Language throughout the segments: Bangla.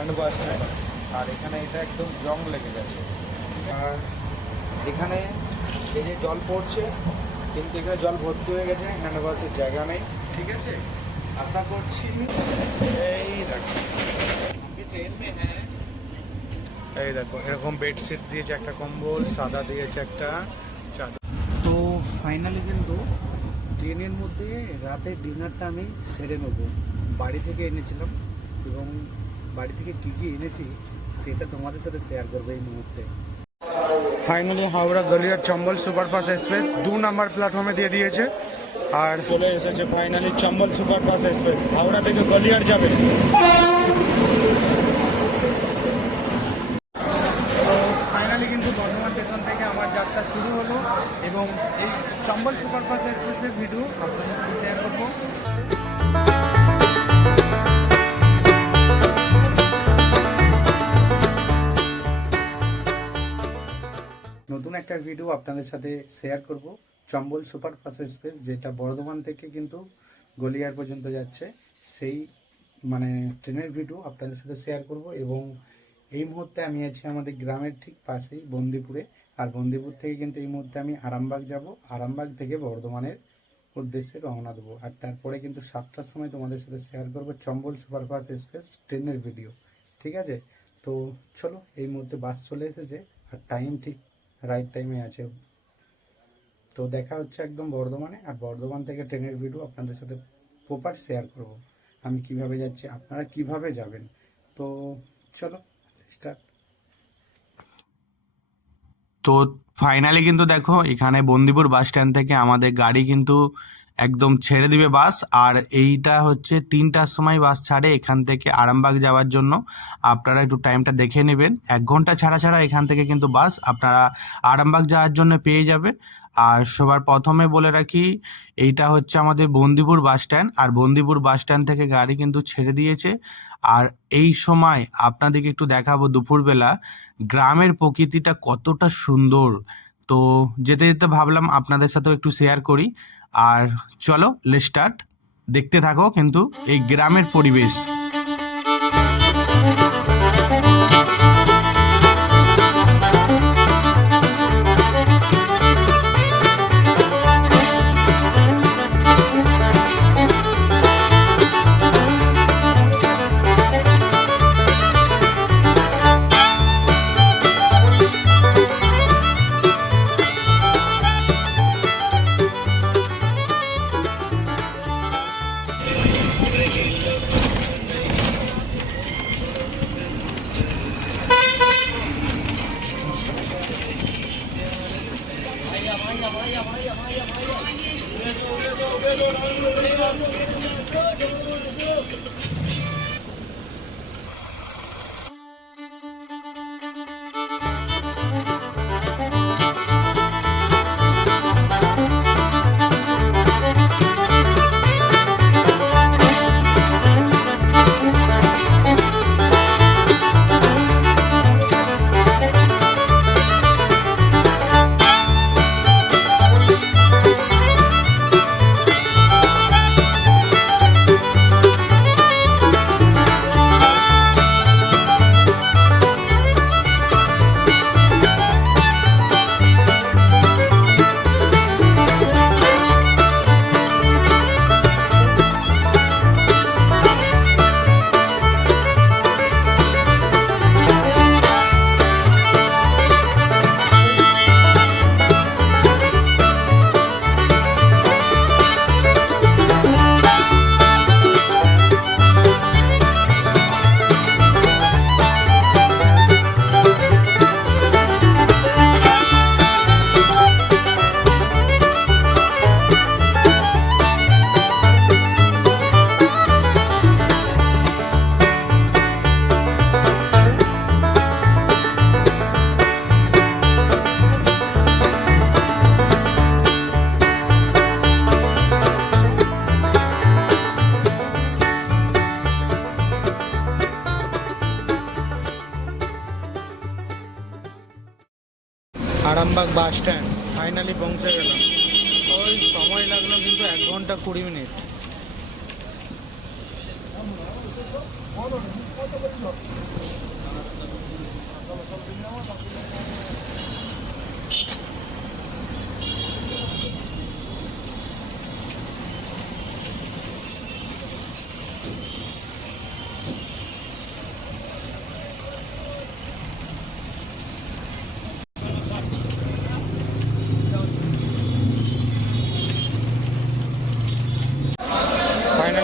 জল পড়ছে আর এখানে এটা একদম জং লেগে গেছে। আর এখানে এই যে জল পড়ছে কিন্তু এখানে জল ভর্তি হয়ে গেছে হ্যান্ড ওয়াশের জায়গা নেই। ঠিক আছে। আশা করছি এই দেখো। এই দেখো এরকম বেডশিট দিয়েছে একটা কম্বল সাদা দিয়েছে একটা চাদর। তো ফাইনালি কিন্তু ট্রেনের মধ্যে রাতের ডিনারটা আমি সেরে নেব। বাড়ি থেকে এনেছিলাম এবং বাড়ি থেকে কী কী এনেছি সেটা তোমাদের সাথে শেয়ার করব এই মুহূর্তে। Finally Howrah Gwalior Chambal superfast express দু নম্বর প্ল্যাটফর্মে দিয়ে দিয়েছে। আর চলে এসেছে finally Chambal superfast express. Howrah থেকে গলিয়ার যাবে। ফাইনালি কিন্তু বর্ধমান স্টেশন থেকে আমার যাত্রা শুরু হলো এবং এই চম্বল সুপারফাস্ট এক্সপ্রেসের ভিডিও আপনাদের নতুন একটা ভিডিও আপনাদের সাথে শেয়ার করব। চম্বল সুপারফাস্ট এক্সপ্রেস, যেটা বর্ধমান থেকে কিন্তু গলিয়ার পর্যন্ত যাচ্ছে। সেই মানে ট্রেনের ভিডিও আপনাদের সাথে শেয়ার করব এবং এই মুহূর্তে আমি আছি আমাদের গ্রামের ঠিক পাশেই, বন্দিপুরে। আর বন্দিপুর থেকে কিন্তু এই মুহূর্তে আমি আরামবাগ যাব। আরামবাগ থেকে বর্ধমানের উদ্দেশ্যে রওনা দেবো। আর তারপরে কিন্তু সাতটার সময় তোমাদের সাথে শেয়ার করব চম্বল সুপারফাস্ট এক্সপ্রেস ট্রেনের ভিডিও ঠিক আছে? তো চলো, এই মুহূর্তে বাস চলে এসেছে। আর টাইম ঠিক রাইট টাইমে আছে। তো দেখা হচ্ছে একদম বর্ধমানে, আর বর্ধমান থেকে ট্রেনের ভিডিও আপনাদের সাথে প্রপার শেয়ার করব। আমি কীভাবে যাচ্ছি, আপনারা কীভাবে যাবেন? তো চলো স্টার্ট তো ফাইনালি কিন্তু দেখো, এখানে বন্দিপুর বাস স্ট্যান্ড থেকে আমাদের গাড়ি কিন্তু একদম ছেড়ে দিবে বাস। আর এইটা হচ্ছে তিনটার সময় বাস ছাড়ে এখান থেকে আরামবাগ যাওয়ার জন্য। আপনারা একটু টাইমটা দেখে নেবেন। এক ঘণ্টা ছাড়া ছাড়া এখান থেকে কিন্তু বাস আপনারা আরামবাগ যাওয়ার জন্য পেয়ে যাবে। আর সবার প্রথমে বলে রাখি, এইটা হচ্ছে আমাদের বন্দিপুর বাস স্ট্যান্ড। আর বন্দিপুর বাস স্ট্যান্ড থেকে গাড়ি কিন্তু ছেড়ে দিয়েছে। আর এই সময় আপনাদেরকে একটু দেখাবো দুপুরবেলা, গ্রামের প্রকৃতিটা কতটা সুন্দর। তো যেতে যেতে ভাবলাম আপনাদের সাথেও একটু শেয়ার করি। আর চলো লেস্টার্ট দেখতে থাকো কিন্তু এই গ্রামের পরিবেশ। Arambagh bus stand. ফাইনালি পৌঁছে গেলাম। ওই সময় লাগল কিন্তু এক ঘণ্টা কুড়ি মিনিট।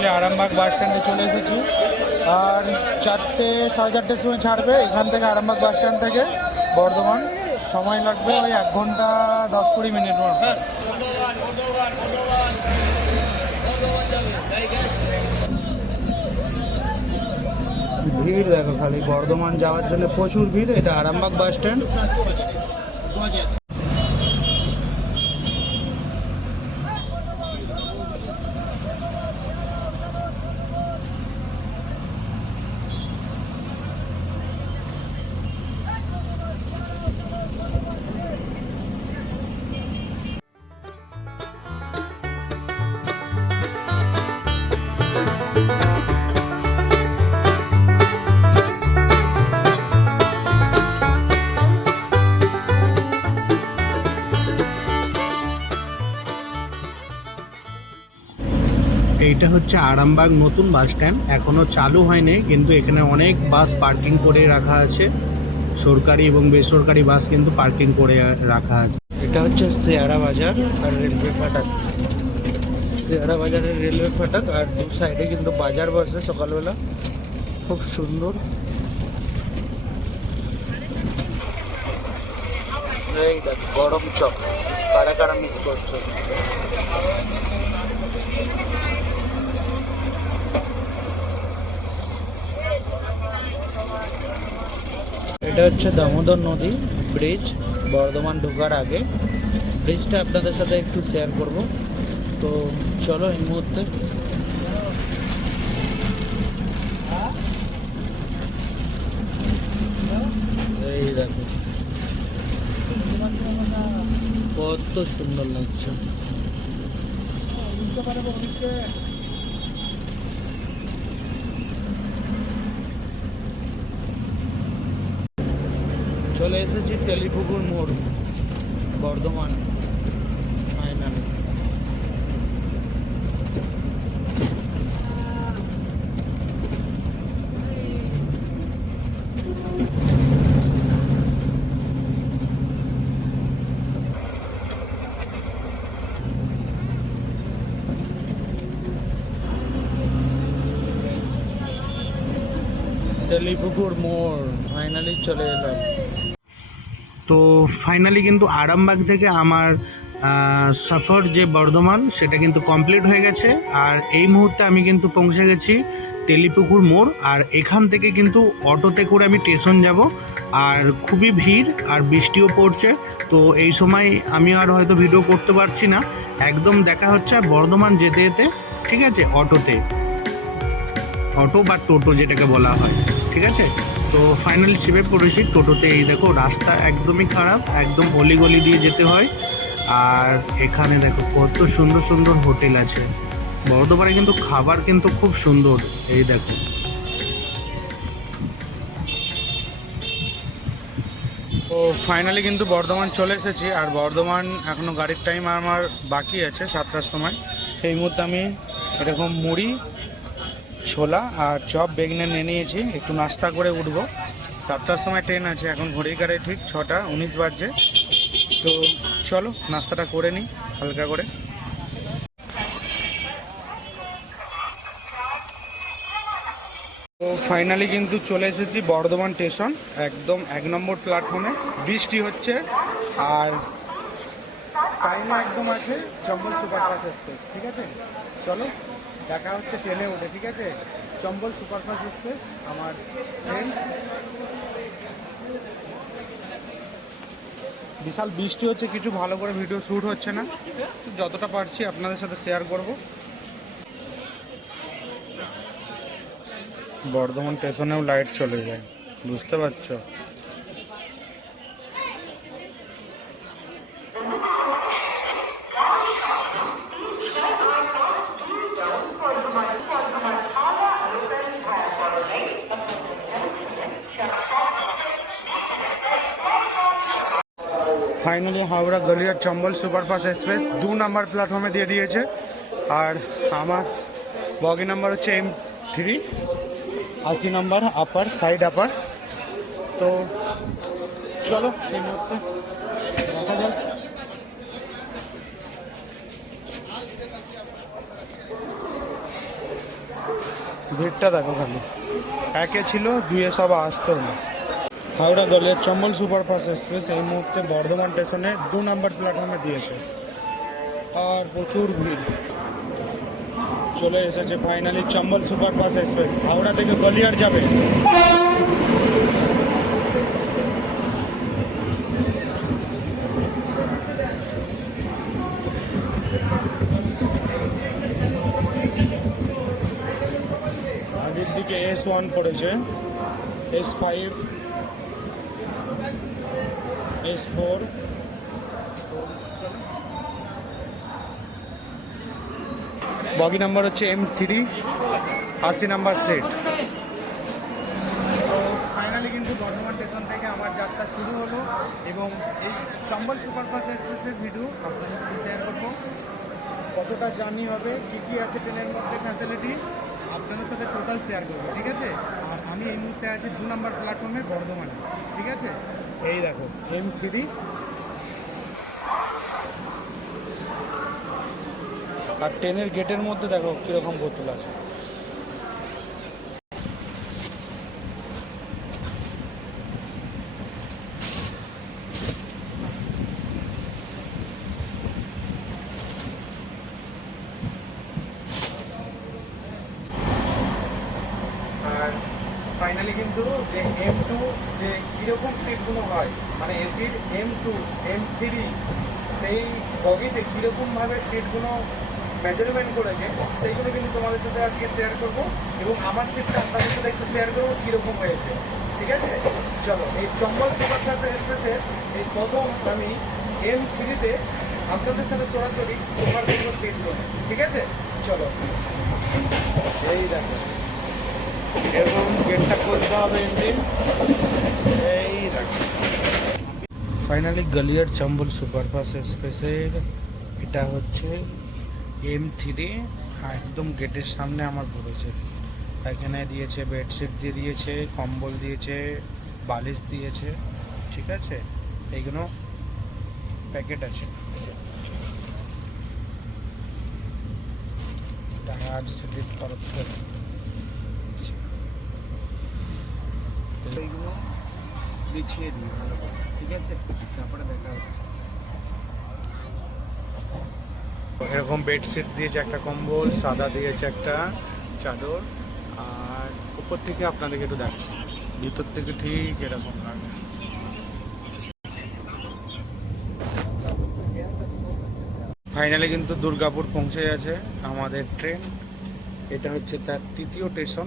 ফাইনালি আরামবাগ বাস স্ট্যান্ডে চলে এসেছি। আর চারটে, সাড়ে চারটের সময় ছাড়বে এখান থেকে আরামবাগ বাস স্ট্যান্ড থেকে, বর্ধমান। সময় লাগবে ওই এক ঘণ্টা দশ কুড়ি মিনিট মতো। ভিড় দেখো খালি, বর্ধমান যাওয়ার জন্য প্রচুর ভিড়, এটা আরামবাগ বাস স্ট্যান্ড। এইটা হচ্ছে আরামবাগ নতুন বাস স্ট্যান্ড। এখনও চালু হয়নি, কিন্তু এখানে অনেক বাস পার্কিং করে রাখা আছে। সরকারি এবং বেসরকারি বাস কিন্তু পার্কিং করে রাখা আছে। এটা হচ্ছে শেয়ারা বাজার আর রেলওয়ে ফাটাক। শেয়ারা বাজারের রেলওয়ে ফাটাক আর দু সাইডে কিন্তু বাজার বসে সকালবেলা। খুব সুন্দর। গরম চপ কারা কারা মিস করছ? এটা হচ্ছে দামোদর নদী ব্রিজ বর্ধমান ঢোকার আগে। ব্রিজটা আপনাদের সাথে একটু শেয়ার করব। তো চলো এই মুহূর্তে। এই দেখো। কত সুন্দর লাগছে। চলে এসেছি তেলিপুকুর মোড় বর্ধমান ফাইনালি তেলিপুকুর মোড় ফাইনালি চলে এলাম। তো ফাইনালি কিন্তু আরামবাগ থেকে আমার সফর যে বর্ধমান, সেটা কিন্তু কমপ্লিট হয়ে গেছে। আর এই মুহূর্তে আমি কিন্তু পৌঁছে গেছি তেলিপুকুর মোড়, আর এখান থেকে কিন্তু অটোতে করে আমি স্টেশন যাব। আর খুবই ভিড়, আর বৃষ্টিও পড়ছে। তো এই সময় আমি আর হয়তো ভিডিও করতে পারছি না। একদম দেখা হচ্ছে বর্ধমান যেতে যেতে, ঠিক আছে, অটোতে। অটো বা টোটো যেটাকে বলা হয়, ঠিক আছে? তো ফাইনালি চেপে পড়েছি টোটোতে। এই দেখো, রাস্তা একদমই খারাপ, একদম অলিগলি দিয়ে যেতে হয়। আর এখানে দেখো, কত সুন্দর সুন্দর হোটেল আছে। বর্ধমানে কিন্তু খাবার কিন্তু খুব সুন্দর। এই দেখো। তো ফাইনালি কিন্তু বর্ধমান চলে এসেছি। আর বর্ধমান এখনও গাড়ির টাইম আমার বাকি আছে, সাতটার সময়। সেই মুহূর্তে আমি এরকম মুড়ি ছোলা আর চপ বেগনে নিয়ে নিয়েছি। একটু নাস্তা করে উঠবো। সাতটার সময় ট্রেন আছে, এখন ঘড়ির কাটে ঠিক ছটা, উনিশ বাজছে। তো চলো, নাস্তাটা করে নিই, হালকা করে। তো ফাইনালি কিন্তু চলে এসেছি বর্ধমান স্টেশন, একদম এক নম্বর প্ল্যাটফর্মে। বৃষ্টি হচ্ছে আর টাইমও একদম আছে চম্বল সুপারফাস্ট এক্সপ্রেস ঠিক আছে? চলো। দেখা হচ্ছে ট্রেনে উঠে, ঠিক আছে? চম্বল সুপারফাস্ট এক্সপ্রেস, আমার ট্রেন। বিশাল বৃষ্টি হচ্ছে, কিছু ভালো করে ভিডিও শ্যুট হচ্ছে না। যতটা পারছি আপনাদের সাথে শেয়ার করব। বর্ধমান স্টেশনেও লাইট চলে যায়, বুঝতে পারছ? Finally Howrah Gwalior Chambal superfast express দু নাম্বার প্ল্যাটফর্মে দিয়ে দিয়েছে। আর আমার বগি নাম্বার হচ্ছে এম থ্রি আশি নাম্বার আপার সাইড আপার তো চলো, এই মুহূর্তে দেখা যাক। ভিড়টা দেখো খালি। একে ছিল, দুয়ে সব আসতো হলো হাওড়া গলের চম্বল সুপারফাস্ট এক্সপ্রেস এই মুহূর্তে বর্ধমান স্টেশনে দু নম্বর প্ল্যাটফর্মে দিয়েছে। আর প্রচুর ভিড়। চলে এসেছে finally Chambal superfast express. Howrah থেকে গলিয়ার যাবে। আগের দিকে এস ওয়ান পড়েছে। S five S four bogie number হচ্ছে এম থ্রি আশি নাম্বার সেট ফাইনালি কিন্তু বর্ধমান স্টেশন থেকে আমার যাত্রা শুরু হলো এবং এই চম্বল সুপারফাস্ট এক্সপ্রেসের ভিডিও আপনাদের সাথে শেয়ার করব। কতটা জার্নি হবে, কী কী আছে ট্রেনের মধ্যে ফ্যাসিলিটি আপনাদের সাথে টোটাল শেয়ার করব, ঠিক আছে? আর আমি এই মুহূর্তে আছি দু নম্বর প্ল্যাটফর্মে বর্ধমানে, ঠিক আছে? এই দেখো এম থ্রি আর ট্রেনের গেটের মধ্যে দেখো কীরকম বোতল আছে। ফাইনালি কিন্তু যে এম টু যে কীরকম সিটগুলো হয় মানে এসির এম টু এম থ্রি সেই বগিতে কীরকমভাবে সিটগুলো মেজারমেন্ট করেছে, সেইগুলো কিন্তু তোমাদের সাথে আজকে শেয়ার করব এবং আমার সিটটা আপনাদের সাথে একটু শেয়ার করব কীরকম হয়েছে, ঠিক আছে? চলো, এই চম্বল সুপারফাস্ট এক্সপ্রেসের এই প্রথম আমি এম থ্রিতে আপনাদের সাথে সরাসরি তোমার দেখব সিটগুলো ঠিক আছে? চলো, এই দেখো। এরকম গেটটা হবে ইঞ্জিন। এই ফাইনালি গলিয়ার চম্বল সুপারফাস্ট এক্সপ্রেসের, এটা হচ্ছে এম থ্রি একদম গেটের সামনে আমার পড়েছে। এখানে দিয়েছে বেডশিট দিয়ে দিয়েছে, কম্বল দিয়েছে, বালিশ দিয়েছে, ঠিক আছে? এইগুলো প্যাকেট আছে। এটা আরসিডির তরফ থেকে। এইগুলো বিছিয়ে দিই ভালো করে, ঠিক আছে? তারপরে দেখা হচ্ছে। এরকম বেডশিট দিয়েছে একটা কম্বল, সাদা দিয়েছে একটা চাদর, আর উপর থেকে আপনাদেরকে একটু দেখ ভিতর থেকে ঠিক এরকম লাগে। ফাইনালি কিন্তু দুর্গাপুর পৌঁছে গেছে আমাদের ট্রেন এটা হচ্ছে তার তৃতীয় স্টেশন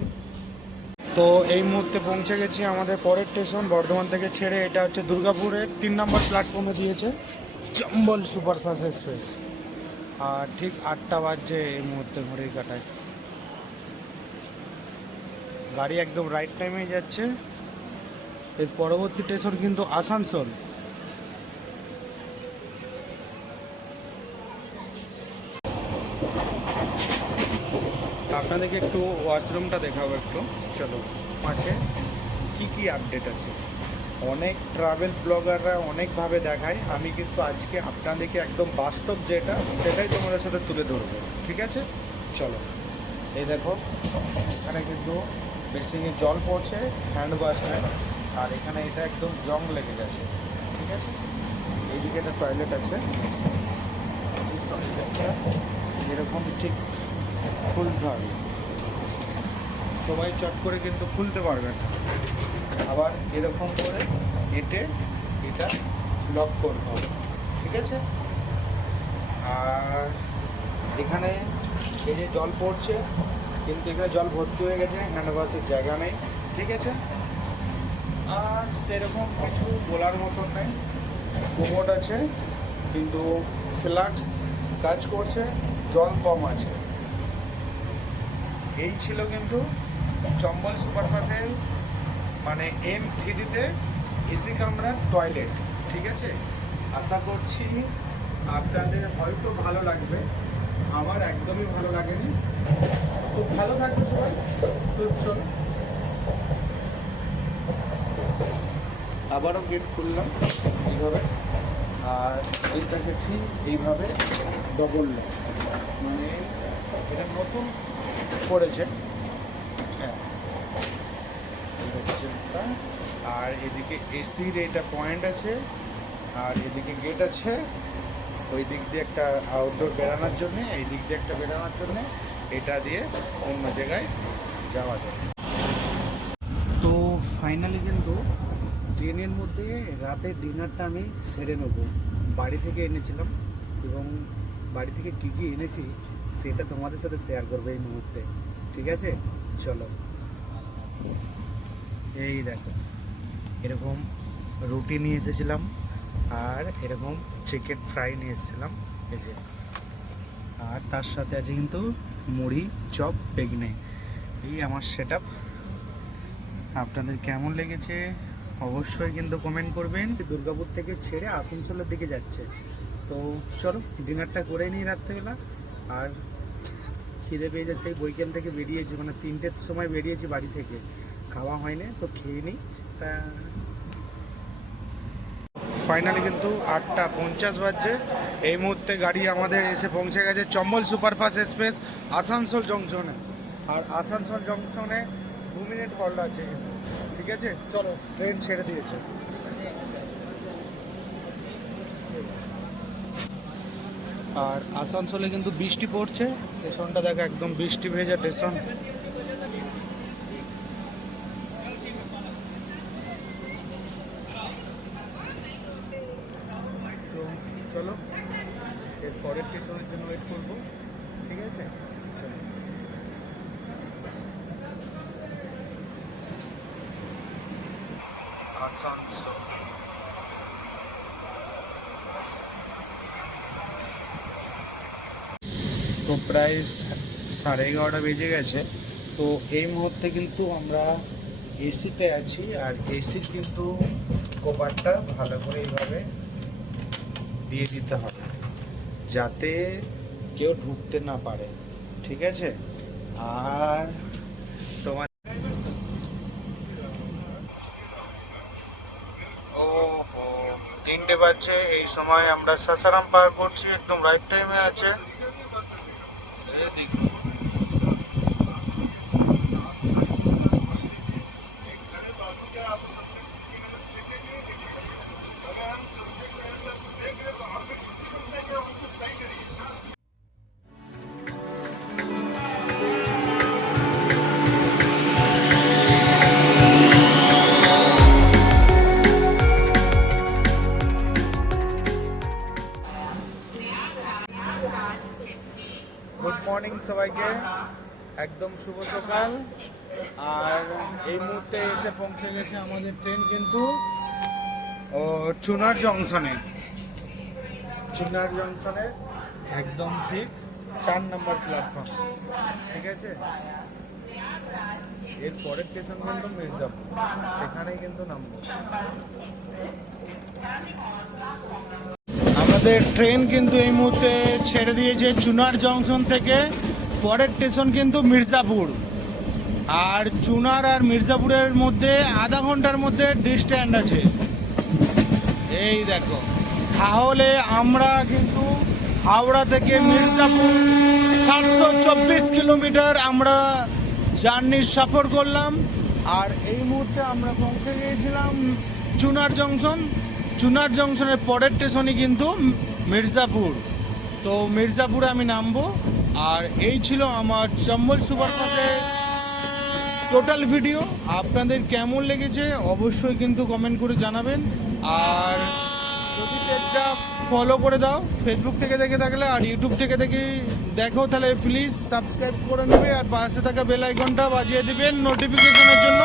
তো এই মুহূর্তে পৌঁছে গেছি আমাদের পরের স্টেশন বর্ধমান থেকে ছেড়ে এটা হচ্ছে দুর্গাপুরের তিন নম্বর প্ল্যাটফর্মে দিয়েছে চম্বল সুপারফাস্ট এক্সপ্রেস। আর ঠিক আটটা বাজছে এই মুহূর্তে ঘড়ির কাটায়। গাড়ি একদম রাইট টাইমে যাচ্ছে। এর পরবর্তী স্টেশন কিন্তু আসানসোল। আপনাদেরকে একটু ওয়াশরুমটা দেখাবো একটু। চলো আছে কি কি আপডেট আছে? অনেক ট্রাভেল ব্লগাররা অনেকভাবে দেখায়। আমি কিন্তু আজকে আপনাদেরকে একদম বাস্তব যেটা, সেটাই তোমাদের সাথে তুলে ধরবো। ঠিক আছে? চলো। এই দেখো, এখানে কিন্তু বেসিংয়ে জল পড়ছে হ্যান্ড ওয়াশ নেয় আর এখানে এটা একদম জং লেগে গেছে। ঠিক আছে? এইদিকে একটা টয়লেট আছে। এরকম ঠিক ফুল হবে সবাই চট করে কিন্তু খুলতে পারবে না। আবার এরকম করে এটে এটা লক করতে হবে, ঠিক আছে? আর এখানে এই যে জল পড়ছে, কিন্তু এখানে জল ভর্তি হয়ে গেছে হ্যান্ড ওয়াশের জায়গা নেই, ঠিক আছে? আর সেরকম কিছু বলার মতন নেই। কোমোট আছে, কিন্তু ফ্লাক্স কাজ করছে, জল কম আছে। এই ছিল কিন্তু চম্বল সুপারফাসের মানে এম থ্রিডিতে এসি কামরার টয়লেট ঠিক আছে? আশা করছি আপনাদের হয়তো ভালো লাগবে। আমার একদমই ভালো লাগেনি। তো ভালো থাকবে সবাই। তো চলো। আবারও গেট খুললাম এইভাবে। আর এইটাকে ঠিক এইভাবে ডবল মানে এটা নতুন করেছে হ্যাঁ এই হচ্ছে একটা। আর এদিকে এসির এটা পয়েন্ট আছে, আর এদিকে গেট আছে। ওই দিক দিয়ে একটা আউটডোর বেড়ানোর জন্য, এই দিক দিয়ে একটা বেরানোর জন্য এটা দিয়ে অন্য জায়গায় যাওয়া যায়। তো ফাইনালি কিন্তু ট্রেনের মধ্যে রাতের ডিনারটা আমি সেরে নেব। বাড়ি থেকে এনেছিলাম এবং বাড়ি থেকে কী কী এনেছি সেটা তোমাদের সাথে শেয়ার করব এই মুহূর্তে। ঠিক আছে? চলো। এই দেখো। এরকম রুটি নিয়ে এসেছিলাম আর এরকম চিকেন ফ্রাই নিয়ে এসেছিলাম। এই যে। আর তার সাথে আছে কিন্তু মুড়ি, চপ, বেগনে। এই আমার সেট আপনাদের কেমন লেগেছে অবশ্যই কিন্তু কমেন্ট করবেন। দুর্গাপুর থেকে ছেড়ে আসানসোলের দিকে যাচ্ছে। তো চলো ডিনারটা করে নিই রাত্রেবেলা। আর খিদে পেয়েছে সেই বৈকাল থেকে বেরিয়েছি। মানে তিনটের সময় বেরিয়েছি বাড়ি থেকে। খাওয়া হয়নি, তো খেয়ে নিই ফাইনালি কিন্তু আটটা পঞ্চাশ বাজছে। এই মুহূর্তে গাড়ি আমাদের এসে পৌঁছে গেছে চম্বল সুপারফাস্ট এক্সপ্রেস আসানসোল জংশনে। আর আসানসোল জংশনে দু মিনিট হল্ট আছে। ঠিক আছে? চলো ট্রেন ছেড়ে দিয়েছে। আর আসানসোলে কিন্তু বৃষ্টি পড়ছে। স্টেশনটা দেখো একদম বৃষ্টি ভেজা স্টেশন তো চলো এর পরের স্টেশনের জন্য ওয়েট করব। ঠিক আছে? তো প্রায় সাড়ে এগারোটা বেজে গেছে। তো এই মুহূর্তে কিন্তু আমরা এসিতে আছি, আর এসির কিন্তু কভারটা ভালো করে এইভাবে দিয়ে দিতে হবে। যাতে কেউ ঢুকতে না পারে, ঠিক আছে? আর তোমার তিনটে বাজছে, এই সময় আমরা সাসারাম পার করছি, একদম রাইট টাইমে আছে। এদিকে। পৌঁছে গেছে আমাদের ট্রেন কিন্তু, ও, চুনার জংশনে। চুনার জংশনে একদম ঠিক চার নম্বর প্ল্যাটফর্ম ঠিক আছে? এর পরের স্টেশন কিন্তু মির্জাপুর। সেখানেই কিন্তু নামবো। আমাদের ট্রেন কিন্তু এই মুহূর্তে ছেড়ে দিয়েছে চুনার জংশন থেকে। পরের স্টেশন কিন্তু মির্জাপুর। আর চুনার আর মির্জাপুরের মধ্যে আধা ঘণ্টার মধ্যে ডিস্ট্যান্ড আছে। এই দেখো, তাহলে আমরা কিন্তু হাওড়া থেকে মির্জাপুর সাতশো চব্বিশ কিলোমিটার আমরা জার্নি সফর করলাম। আর এই মুহূর্তে আমরা পৌঁছে গিয়েছিলাম চুনার জংশন। চুনার জংশনের পরের স্টেশনই কিন্তু মির্জাপুর। তো মির্জাপুরে আমি নামবো। আর এই ছিল আমার চম্বল সুপারফাস্টের টোটাল ভিডিও আপনাদের কেমন লেগেছে অবশ্যই কিন্তু কমেন্ট করে জানাবেন। আর যদি পেজটা ফলো করে দাও ফেসবুক থেকে দেখে থাকলে আর ইউটিউব থেকে দেখে দেখো, তাহলে প্লিজ সাবস্ক্রাইব করে নেবে আর পাশে থাকা বেল আইকনটা বাজিয়ে দিবেন নোটিফিকেশনের জন্য,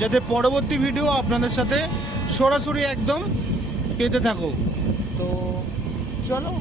যাতে পরবর্তী ভিডিও আপনাদের সাথে সরাসরি একদম পেতে থাকো। তো চলো।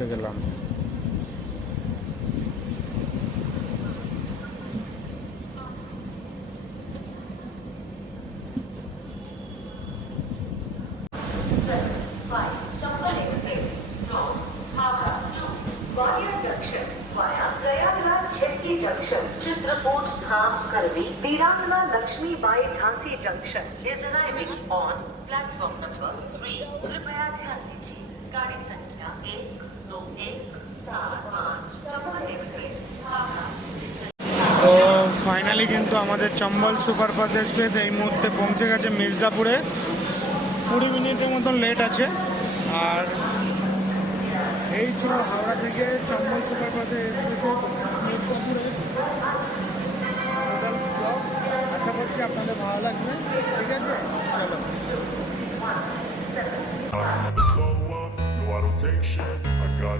পৌঁছে গেলাম তো ফাইনালি কিন্তু আমাদের চম্বল সুপারফাস্ট এক্সপ্রেস এই মুহূর্তে পৌঁছে গেছে মির্জাপুরে। কুড়ি মিনিটের মতন লেট আছে। আর এই ছিল হাওড়া থেকে চম্বল সুপারফাস্ট এক্সপ্রেসের মির্জাপুরে আশা করছি আপনাদের ভালো লাগবে। ঠিক আছে? চলো। Take shit. I got